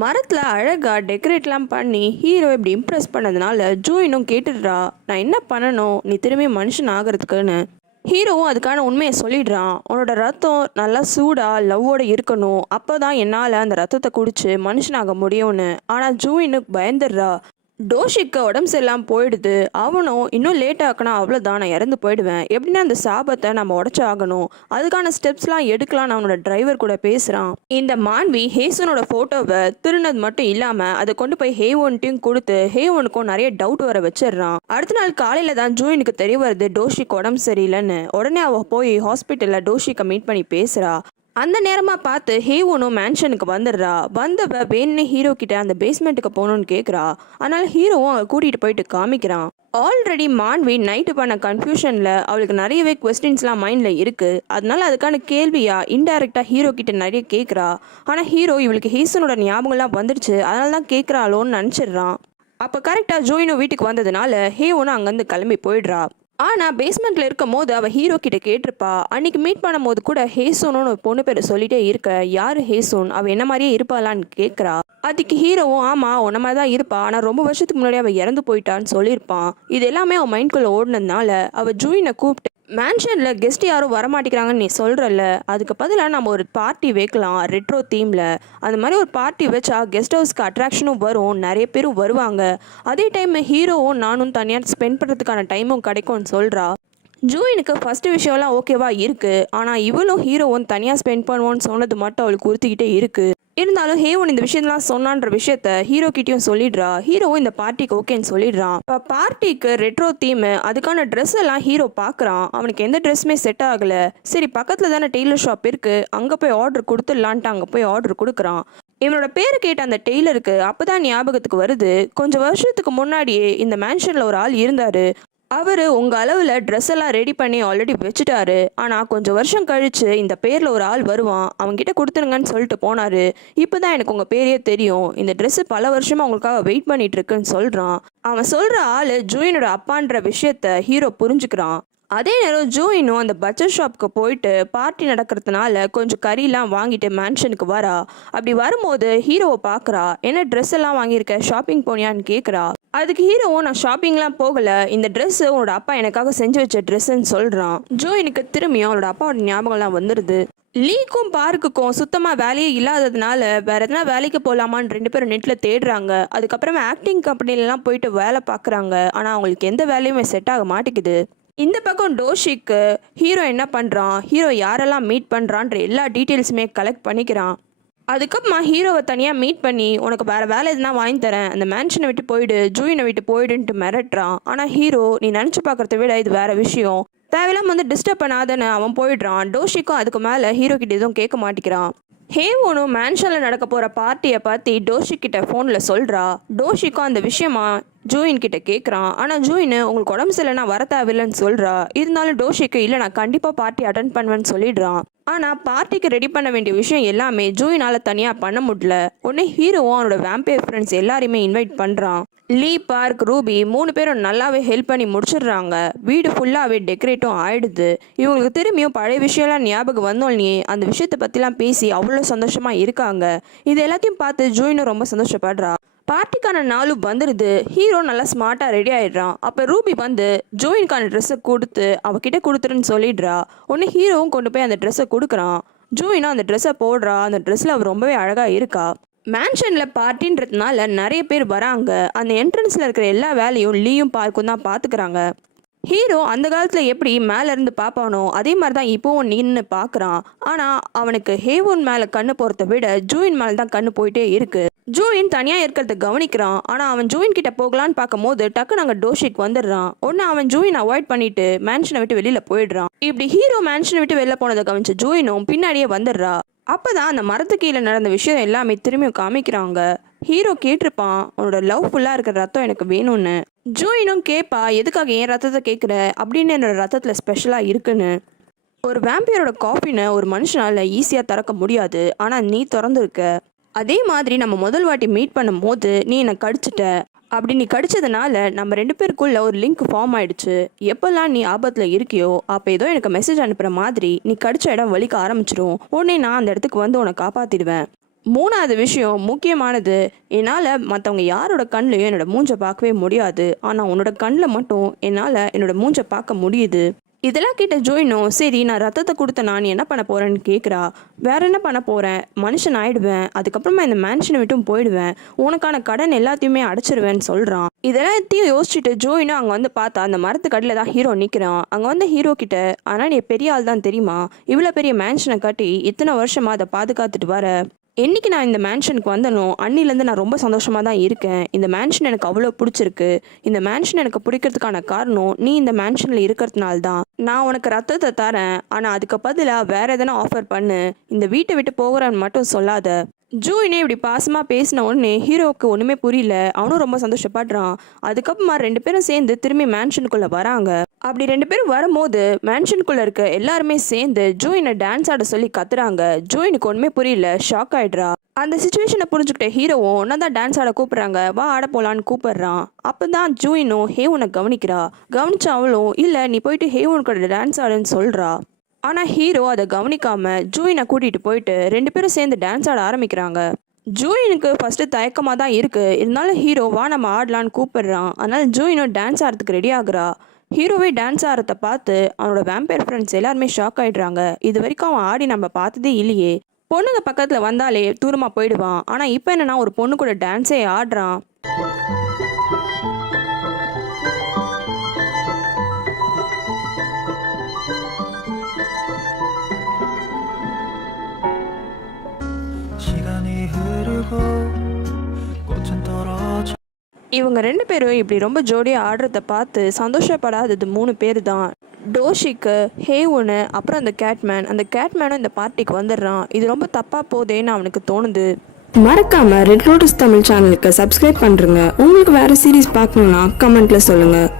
மரத்தில் அழகாக டெக்கரேட்லாம் பண்ணி ஹீரோ இப்படி இம்ப்ரெஸ் பண்ணதுனால ஜூயினும் கேட்டுடுறா, நான் என்ன பண்ணணும் நீ திரும்பி மனுஷன் ஆகிறதுக்குன்னு. ஹீரோவும் அதுக்கான உண்மையை சொல்லிடுறான். உன்னோட ரத்தம் நல்லா சூடாக லவ்வோடு இருக்கணும், அப்போ தான் என்னால் அந்த ரத்தத்தை குடிச்சு மனுஷனாக முடியும்னு. ஆனால் ஜூயினுக்கு பயந்துடுறா. டோஷிக்கு உடம்பு சரியில்லாமல் போயிடுது. அவனும் இன்னும் லேட் ஆக்கினா அவ்வளோதான், நான் இறந்து போயிடுவேன், எப்படின்னா அந்த சாபத்தை நம்ம உடச்சி ஆகணும், அதுக்கான ஸ்டெப்ஸ்லாம் எடுக்கலான்னு அவனோட டிரைவர் கூட பேசுகிறான். இந்த மான்வி ஹேசனோட ஃபோட்டோவை திருநது மட்டும் இல்லாமல் அதை கொண்டு போய் ஹேவோன்ட்டையும் கொடுத்து ஹேவோனுக்கும் நிறைய டவுட் வர வச்சிடுறான். அடுத்த நாள் காலையில் தான் ஜூயினுக்கு தெரிய வருது டோஷிக்கு உடம்பு சரியில்லைன்னு. உடனே அவள் போய் ஹாஸ்பிட்டலில் டோஷிக்கை மீட் பண்ணி பேசுகிறா. அந்த நேரமாக பார்த்து ஹேவோனும் மேன்ஷனுக்கு வந்துடுறா. வந்தவ வேணுன்னு ஹீரோ கிட்ட அந்த பேஸ்மெண்ட்டுக்கு போகணுன்னு கேட்குறா. அதனால ஹீரோவும் அவள் கூட்டிகிட்டு போயிட்டு காமிக்கிறான். ஆல்ரெடி மான்வி நைட்டு பண்ண கன்ஃபியூஷனில் அவளுக்கு நிறையவே கொஸ்டின்ஸ்லாம் மைண்டில் இருக்குது. அதனால அதுக்கான கேள்வியாக இன்டைரக்டாக ஹீரோ கிட்ட நிறைய கேட்குறா. ஆனால் ஹீரோ இவளுக்கு ஹீசனோட ஞாபகம்லாம் வந்துடுச்சு, அதனால தான் கேட்குறாளோன்னு நினச்சிடுறான். அப்போ கரெக்டாக ஜோயினும் வீட்டுக்கு வந்ததுனால ஹேவோனும் அங்கேருந்து கிளம்பி போயிடுறா. ஆனால் பேஸ்மெண்ட்டில் இருக்கும் போது அவள் ஹீரோ கிட்ட கேட்டிருப்பா. அன்றைக்கி மீட் பண்ணும் போது கூட ஹேசோன்னு ஒரு பொண்ணு பேர் சொல்லிட்டே இருக்க, யார் ஹேசோன், அவள் என்ன மாதிரியே இருப்பாளான்னு கேட்குறா. அதுக்கு ஹீரோவும் ஆமாம் உன்ன மாதிரி தான் இருப்பா, ஆனால் ரொம்ப வருஷத்துக்கு முன்னாடி அவள் இறந்து போயிட்டான்னு சொல்லியிருப்பான். இது எல்லாமே அவன் மைண்ட்குள்ளே ஓடினதுனால அவள் ஜூயினை கூப்பிட்டு, மேன்ஷனில் கெஸ்ட் யாரும் வரமாட்டேங்கிறாங்கன்னு நீ சொல்கிறல்ல, அதுக்கு பதிலாக நம்ம ஒரு பார்ட்டி வைக்கலாம் ரெட்ரோ தீமில். அந்த மாதிரி ஒரு பார்ட்டி வச்சா கெஸ்ட் ஹவுஸ்க்கு அட்ராக்ஷனும் வரும், நிறைய பேரும் வருவாங்க, அதே டைம் ஹீரோவும் நானும் தனியாக ஸ்பெண்ட் பண்ணுறதுக்கான டைமும் கிடைக்கும்னு சொல்கிறா. ஜூயினுக்கு ஃபஸ்ட்டு விஷயம்லாம் ஓகேவா இருக்குது. ஆனால் இவளும் ஹீரோவும் தனியாக ஸ்பெண்ட் பண்ணுவோன்னு சொன்னது மட்டும் அவளுக்கு உறுத்திக்கிட்டே இருக்குது. இருந்தாலும் ஹேவன் இந்த விஷயம்லாம் சொன்னான்ற விஷயத்த ஹீரோ கிட்டேயும் சொல்லிடுறா. ஹீரோவும் இந்த பார்ட்டிக்கு ஓகேன்னு சொல்லிடுறான். இப்போ பார்ட்டிக்கு ரெட்ரோ தீமு, அதுக்கான ட்ரெஸ் எல்லாம் ஹீரோ பார்க்குறான். அவனுக்கு எந்த ட்ரெஸ்ஸுமே செட் ஆகலை. சரி பக்கத்தில் தானே டெய்லர் ஷாப் இருக்குது, அங்கே போய் ஆர்டர் கொடுத்துடலான்ட்டு அங்கே போய் ஆர்டர் கொடுக்குறான். இவனோட பேர் கேட்ட அந்த டெய்லருக்கு அப்போ தான் ஞாபகத்துக்கு வருது, கொஞ்சம் வருஷத்துக்கு முன்னாடியே இந்த மேன்ஷனில் ஒரு ஆள் இருந்தார், அவர் உங்கள் அளவில் ட்ரெஸ் எல்லாம் ரெடி பண்ணி ஆல்ரெடி வச்சுட்டாரு, ஆனால் கொஞ்சம் வருஷம் கழித்து இந்த பேரில் ஒரு ஆள் வருவான், அவங்ககிட்ட கொடுத்துருங்கன்னு சொல்லிட்டு போனார், இப்போ தான் எனக்கு உங்கள் பேரையே தெரியும், இந்த ட்ரெஸ்ஸு பல வருஷமாக உங்களுக்காக வெயிட் பண்ணிகிட்ருக்குன்னு சொல்கிறான். அவன் சொல்கிற ஆள் ஜூயினோட அப்பான்ற விஷயத்த ஹீரோ புரிஞ்சுக்கிறான். அதே நேரம் ஜூயினும் அந்த பட்ஜெட் ஷாப்புக்கு போயிட்டு பார்ட்டி நடக்கிறதுனால கொஞ்சம் கறிலாம் வாங்கிட்டு மேன்ஷனுக்கு வரா. அப்படி வரும்போது ஹீரோவை பார்க்குறா. என்ன ட்ரெஸ் எல்லாம் வாங்கியிருக்க, ஷாப்பிங் போனியான்னு கேட்குறா. அதுக்கு ஹீரோவும் நான் ஷாப்பிங்லாம் போகலை, இந்த ட்ரெஸ்ஸு உன்னோட அப்பா எனக்காக செஞ்சு வச்ச ட்ரெஸ்ஸுன்னு சொல்கிறான். ஜூயினுக்கு திரும்பியும் அவளோட அப்பாவோட ஞாபகம்லாம் வந்துடுது. லீக்கும் பார்க்குக்கும் சுத்தமாக வேலையே இல்லாததுனால வேறு எதனா வேலைக்கு போகலாமான்னு ரெண்டு பேரும் நெட்டில் தேடுறாங்க. அதுக்கப்புறமா ஆக்டிங் கம்பெனிலலாம் போயிட்டு வேலை பார்க்குறாங்க. ஆனால் அவங்களுக்கு எந்த வேலையுமே செட் ஆக மாட்டேங்குது. இந்த பக்கம் டோஷிக்கு ஹீரோ என்ன பண்ணுறான், ஹீரோ யாரெல்லாம் மீட் பண்ணுறான்ற எல்லா டீட்டெயில்ஸுமே கலெக்ட் பண்ணிக்கிறான். அதுக்கப்புறமா ஹீரோவை தனியாக மீட் பண்ணி உனக்கு வேறு வேலை எதுனா வாங்கி தரேன், அந்த மேன்ஷனை விட்டு போயிடு, ஜூயினை விட்டு போயிடுன்ட்டு மிரட்டுறான். ஆனால் ஹீரோ நீ நினச்சி பார்க்குறத விட இது வேறு விஷயம், தேவையில்லாம டிஸ்டர்ப் பண்ணாதன்னு அவன் போயிடுறான். டோஷிக்கும் அதுக்கு மேலே ஹீரோ கிட்ட எதுவும் கேட்க மாட்டேங்கிறான். ஹேவோனும் மேன்ஷனில் நடக்க போகிற பார்ட்டியை பற்றி டோஷிக்கிட்ட ஃபோனில் சொல்கிறா. டோஷிக்கும் அந்த விஷயமா ஜூயின் கிட்ட கேட்குறான். ஆனால் ஜூயின் உங்களுக்கு உடம்பு சரியில்லைனா வர தேவையில்லைன்னு சொல்கிறா. இருந்தாலும் டோஷிக்கு இல்லை நான் கண்டிப்பாக பார்ட்டி அட்டன் பண்ணுவேன்னு சொல்லிடுறான். ஆனால் பார்ட்டிக்கு ரெடி பண்ண வேண்டிய விஷயம் எல்லாமே ஜூயினால் தனியாக பண்ண முடியல. உடனே ஹீரோவும் அவனோட வேம்பையர் ஃப்ரெண்ட்ஸ் எல்லாரையுமே இன்வைட் பண்ணுறான். லீ, பார்க், ரூபி 3 பேரும் நல்லாவே ஹெல்ப் பண்ணி முடிச்சிடுறாங்க. வீடு ஃபுல்லாகவே டெக்கரேட்டும் ஆயிடுது. இவங்களுக்கு திரும்பியும் பழைய விஷயம்லாம் ஞாபகம் வந்தோடனே அந்த விஷயத்தை பற்றிலாம் பேசி அவ்வளோ சந்தோஷமாக இருக்காங்க. இது எல்லாத்தையும் பார்த்து ஜூயினும் ரொம்ப சந்தோஷப்படுறா. பார்ட்டிக்கான நாளும் வந்துடுது. ஹீரோ நல்லா ஸ்மார்ட்டாக ரெடி ஆகிடுறான். அப்போ ரூபி வந்து ஜூயினுக்கான ட்ரெஸ்ஸை கொடுத்து அவகிட்ட கொடுத்துருன்னு சொல்லிடுறா. ஒன்று ஹீரோவும் கொண்டு போய் அந்த ட்ரெஸ்ஸை கொடுக்குறான். ஜூயினும் அந்த ட்ரெஸ்ஸை போடுறா. அந்த ட்ரெஸ்ஸில் அவள் ரொம்பவே அழகாக இருக்கா. மேன்ஷனில் பார்ட்டின்றதுனால நிறைய பேர் வராங்க. அந்த என்ட்ரன்ஸில் இருக்கிற எல்லா வேலையும் லீயும் பார்க்கும் தான் பார்த்துக்கிறாங்க. ஹீரோ அந்த காலத்தில் எப்படி மேலேருந்து பார்ப்பானோ அதே மாதிரி தான் இப்போவும் நின்று பார்க்குறான். ஆனால் அவனுக்கு ஹேவோன் மேலே கண்ணு போகிறத விட ஜூயின் மேலே தான் கண்ணு போயிட்டே இருக்கு. ஜூயின் தனியாக இருக்கிறத கவனிக்கிறான். ஆனால் அவன் ஜூயின் கிட்ட போகலான்னு பார்க்கும்போது டக்குன்னு அங்கே டோஷிக் வந்துடுறான். ஒன்று அவன் ஜூயின் அவாய்ட் பண்ணிட்டு மேன்ஷனை விட்டு வெளியில் போயிடுறான். இப்படி ஹீரோ மேன்ஷனை விட்டு வெளில போனதை கவனிச்ச ஜூயினும் பின்னாடியே வந்துடுறா. அப்போதான் அந்த மரத்து கீழே நடந்த விஷயம் எல்லாமே திரும்பியும் காமிக்கிறாங்க. ஹீரோ கேட்டிருப்பான் உன்னோட லவ் ஃபுல்லாக இருக்கிற ரத்தம் எனக்கு வேணும்னு. ஜூயினும் கேட்பா எதுக்காக என் ரத்தத்தை கேட்குற, அப்படின்னு என்னோட ரத்தத்தில் ஸ்பெஷலாக இருக்குன்னு. ஒரு வேம்பியரோட காஃபினை ஒரு மனுஷனால் ஈஸியாக திறக்க முடியாது, ஆனால் நீ திறந்துருக்க. அதே மாதிரி நம்ம முதல் வாட்டி மீட் பண்ணும் போது நீ என்னை கடிச்சிட்ட, அப்படி நீ கடிச்சதுனால நம்ம 2 பேருக்குள்ள ஒரு லிங்க் ஃபார்ம் ஆயிடுச்சு. எப்பெல்லாம் நீ ஆபத்தில் இருக்கியோ அப்போ ஏதோ எனக்கு மெசேஜ் அனுப்புகிற மாதிரி நீ கடிச்ச இடம் வலிக்க ஆரம்பிச்சிடும். உடனே நான் அந்த இடத்துக்கு வந்து உன்னை காப்பாற்றிடுவேன். மூணாவது விஷயம் முக்கியமானது, என்னால் மற்றவங்க யாரோட கண்ணிலையும் என்னோட மூஞ்சை பார்க்கவே முடியாது, ஆனால் உன்னோட கண்ணில் மட்டும் என்னால் என்னோட மூஞ்சை பார்க்க முடியுது. இதெல்லாம் கேட்ட ஜோயினும், சரி நான் ரத்தத்தை கொடுத்த நான் என்ன பண்ண போகிறேன்னு கேட்குறா. வேற என்ன பண்ண போகிறேன், மனுஷன் ஆயிடுவேன், அதுக்கப்புறமா இந்த மேன்ஷனை விட்டும் போயிடுவேன், உனக்கான கடன் எல்லாத்தையுமே அடைச்சிருவேன்னு சொல்கிறான். இதெல்லாத்தையும் யோசிச்சுட்டு ஜோயினும் அங்கே வந்து பார்த்தா அந்த மரத்துக்கடியில் தான் ஹீரோ நிற்கிறான். அங்கே வந்து ஹீரோ கிட்ட, ஆனால் நீ பெரிய ஆள் தான் தெரியுமா, இவ்வளோ பெரிய மேன்ஷனை கட்டி இத்தனை வருஷமாக அதை பாதுகாத்துட்டு வர, என்னைக்கு நான் இந்த மேன்ஷனுக்கு வந்தனோ அன்னிலேருந்து நான் ரொம்ப சந்தோஷமாக தான் இருக்கேன். இந்த மேன்ஷன் எனக்கு அவ்வளோ பிடிச்சிருக்கு. இந்த மேன்ஷன் எனக்கு பிடிக்கிறதுக்கான காரணம் நீ இந்த மேன்ஷனில் இருக்கிறதுனால தான். நான் உனக்கு ரத்தத்தை தரேன், ஆனால் அதுக்கு பதிலாக வேற எதனா ஆஃபர் பண்ணு, இந்த வீட்டை விட்டு போகிறேன்னு மட்டும் சொல்லாத. ஜூயினே இப்படி பாசமாக பேசின உடனே ஹீரோவுக்கு ஒன்றுமே புரியல. அவனும் ரொம்ப சந்தோஷப்படுறான். அதுக்கப்புறமா ரெண்டு பேரும் சேர்ந்து திரும்பி மேன்ஷனுக்குள்ளே வராங்க. அப்படி ரெண்டு பேரும் வரும்போது மேன்ஷனுக்குள்ளே இருக்க எல்லாருமே சேர்ந்து ஜூயினை டான்ஸ் ஆட சொல்லி கத்துறாங்க. ஜூயினுக்கு ஒன்றுமே புரியல, ஷாக் ஆயிடுறா. அந்த சுச்சுவேஷனை புரிஞ்சுக்கிட்ட ஹீரோவும் ஒன்றா தான் டான்ஸ் ஆட கூப்பிட்றாங்க, வா ஆட போகலான்னு கூப்பிட்றான். அப்போ தான் ஜூயினும் ஹேவனை கவனிக்கிறா. கவனிச்ச அவளும், இல்லை நீ போயிட்டு ஹேவனுக்கு டான்ஸ் ஆடுன்னு சொல்கிறா. ஆனால் ஹீரோ அதை கவனிக்காம ஜூயினை கூட்டிகிட்டு போயிட்டு ரெண்டு பேரும் சேர்ந்து டான்ஸ் ஆட ஆரம்பிக்கிறாங்க. ஜூயினுக்கு ஃபஸ்ட்டு தயக்கமாக தான் இருக்குது, இருந்தாலும் ஹீரோ வா நம்ம ஆடலான்னு கூப்பிடுறான். அதனால் ஜூயினும் டான்ஸ் ஆடுறதுக்கு ரெடி ஆகுறா. ஹீரோவே டான்ஸ் ஆடுறத பார்த்து அவனோட வேம்பயர் ஃப்ரெண்ட்ஸ் எல்லாருமே ஷாக் ஆகிடுறாங்க. இது வரைக்கும் அவன் ஆடி நம்ம பார்த்ததே இல்லையே, பொண்ணுங்க பக்கத்தில் வந்தாலே தூரமாக போயிடுவான், ஆனால் இப்போ என்னன்னா ஒரு பொண்ணு கூட டான்ஸே ஆடுறான். இவங்க ரெண்டு பேரும் இப்படி ரொம்ப ஜோடியாக ஆடுறத பார்த்து சந்தோஷப்படாதது மூணு பேர் தான். டோஷிக்கு, ஹேவுனு, அப்புறம் அந்த கேட்மேன். அந்த கேட்மேனும் இந்த பார்ட்டிக்கு வந்துடுறான். இது ரொம்ப தப்பாக போதேன்னு அவனுக்கு தோணுது. மறக்காம ரெட் லோட்டஸ் தமிழ் சேனலுக்கு சப்ஸ்கிரைப் பண்ணுறங்க. உங்களுக்கு வேறு சீரீஸ் பார்க்கணுன்னா கமெண்ட்டில் சொல்லுங்கள்.